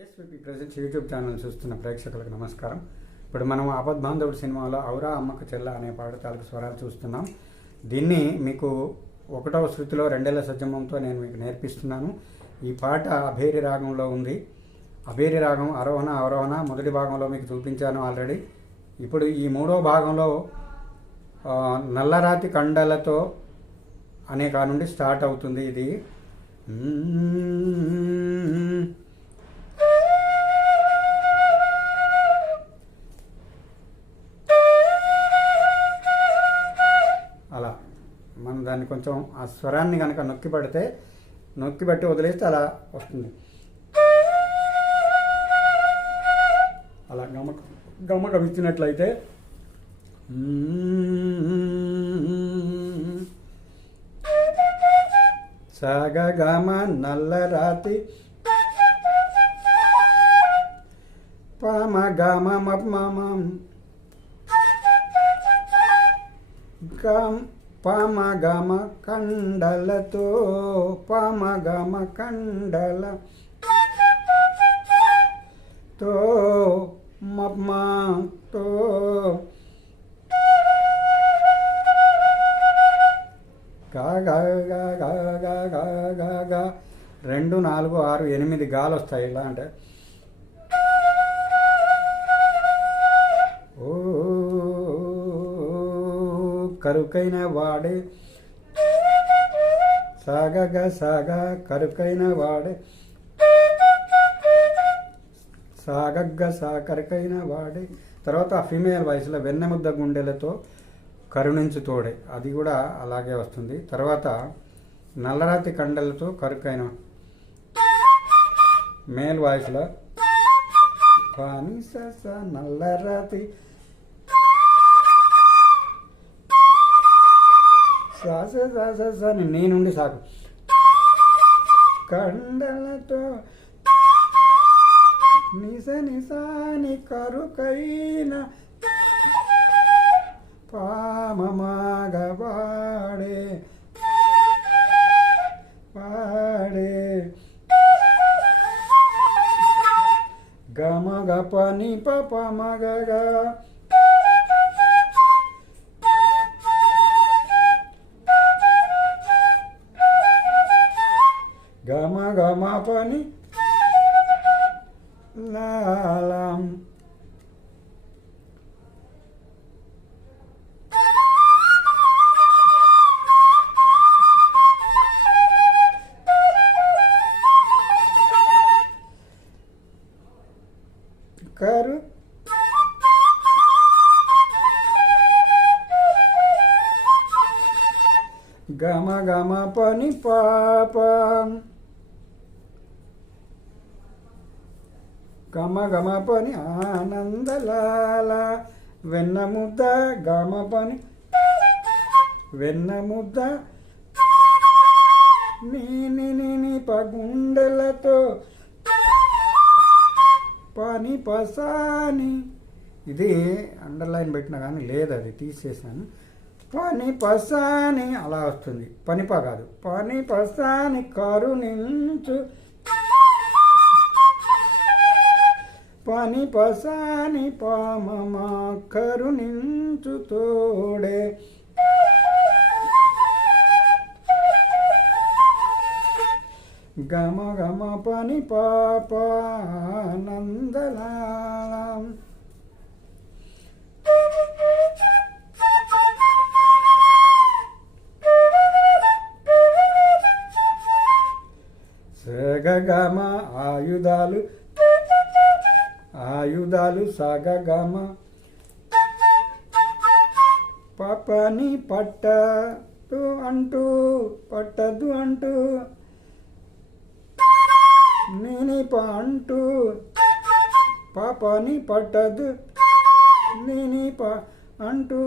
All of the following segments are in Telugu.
ఏఎస్విపి ప్రజెంట్స్ యూట్యూబ్ ఛానల్ చూస్తున్న ప్రేక్షకులకు నమస్కారం. ఇప్పుడు మనం అబద్ధాంధవుడు సినిమాలో ఔరా అమ్మక చెల్ల అనే పాట తాలూకు స్వరాలు చూస్తున్నాం. దీన్ని మీకు ఒకటవ శృతిలో రెండేళ్ళ సజ్జమంతో నేను మీకు నేర్పిస్తున్నాను. ఈ పాట అభేరి రాగంలో ఉంది. అభేరి రాగం ఆరోహణ అవరోహణ మొదటి భాగంలో మీకు చూపించాను ఆల్రెడీ. ఇప్పుడు ఈ మూడో భాగంలో నల్లరాతి కండలతో అనే కానుండి స్టార్ట్ అవుతుంది ఇది. దాన్ని కొంచెం ఆ స్వరాన్ని కనుక నొక్కి పెడితే నొక్కి పెట్టి వదిలేస్తే అలా వస్తుంది. అలా గమక గమకం ఇచ్చినట్లయితే సగగమ నల్లరాతి పమ గమ మమ గమ పమగమ కండలతో పమగమ కండల తో మమ్మతో తో. రెండు నాలుగు ఆరు ఎనిమిది గాలు వస్తాయి ఇలా అంటే. ఓ కరుకైన వాడే. సాగగ సాగ కరుకైన వాడే. సాగగ్గ సా కరుకైన వాడే. తర్వాత ఫీమేల్ వాయిస్లో వెన్నెముద్ద గుండెలతో కరుణించు తోడే. అది కూడా అలాగే వస్తుంది. తర్వాత నల్లరాతి కండలతో కరుకైన మేల్ వాయిస్లో. నల్లరాతి శ్వాస శ్వాస అని నేనుండి సాగు. కండలతో నిస నిసాని కరుకైన పామమాగవాడే పాడే గమగ పని పప మగగా nama apa ini? Lalam. Gama gama pani papam గమ గమ పని ఆనందలాల వెన్న ముద్ద గమ పని వెన్న ముద్ద నీని నిని పగుండెలతో పని పసాని. ఇది అండర్లైన్ పెట్టినా కానీ లేదు అది తీసేసాను. పని పసాని అలా వస్తుంది. పనిప కాదు. పని పసాని కరుణించు పని పసాని పామమా కరుణించు తోడే. గమ గమ పని పాప నందలాం సగగమ ఆయుధాలు ఆయుధాలు సగగమ. పాపని పట్టదు అంటూ పట్టదు అంటూ. నేనిప అంటూ పాపని పట్టదు నేనిప అంటూ.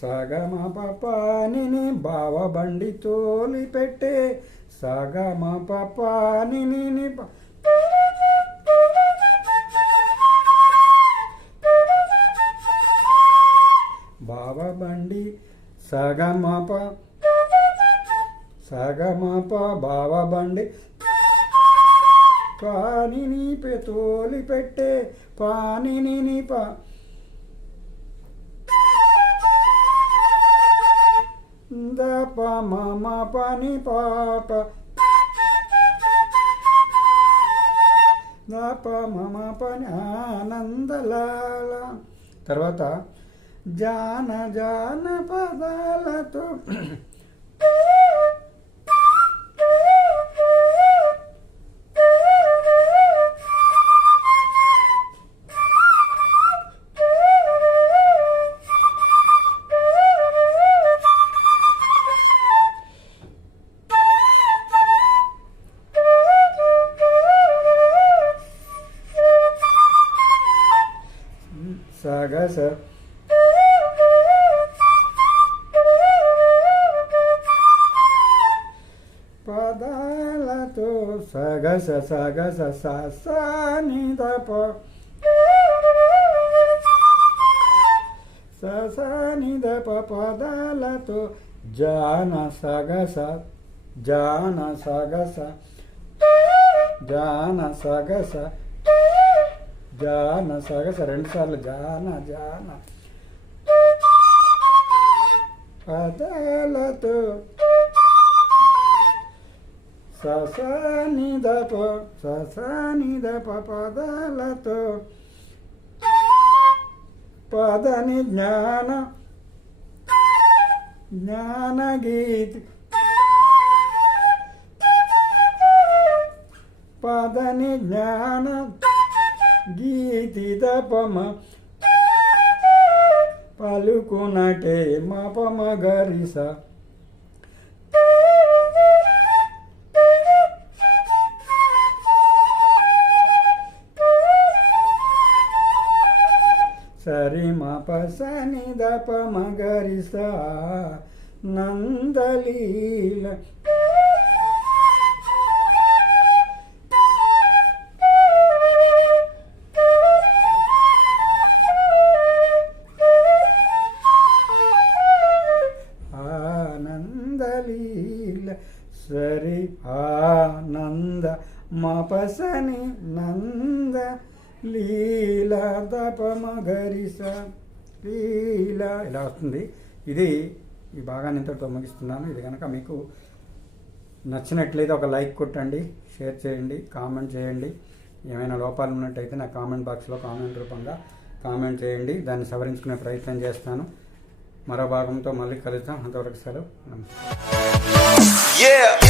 సగమ పాపాని బావ బండి తోలి పెట్టే సాగా మా పాపా ని ని బాబా బండి సగమప సగమప బాబా బండి. పానిని పెతోలి పెట్టే పానిని పా దప మమ పని పాప దప మమ పని ఆనందలాల. తర్వాత జాన జాన పదాలతో సగస పదాలతో సగస సగస సని దప సని దప పదాలతో జాన సగస జాన సగస జాన సగస జాన సగస రెండు సార్లు జాన జాన. పదాలతో ససనిదప ససనిదప దప పదాలతో పదని జ్ఞాన జ్ఞానగీతి పదని జ్ఞాన గీతి తపమ పలుకునటే మపమ గరిస. సరి మప సని దప మగరిస నందలీల లీల లీల. ఇలా వస్తుంది. ఇది ఈ భాగాన్ని ఇంతటితో ముగిస్తున్నాను. ఇది కనుక మీకు నచ్చినట్లయితే ఒక లైక్ కొట్టండి షేర్ చేయండి కామెంట్ చేయండి. ఏమైనా లోపాలు ఉన్నట్టయితే నా కామెంట్ బాక్స్లో కామెంట్ రూపంగా కామెంట్ చేయండి. దాన్ని సవరించుకునే ప్రయత్నం చేస్తాను. మరో భాగంతో మళ్ళీ కలుద్దాం. అంతవరకు సెలవు. నమస్తే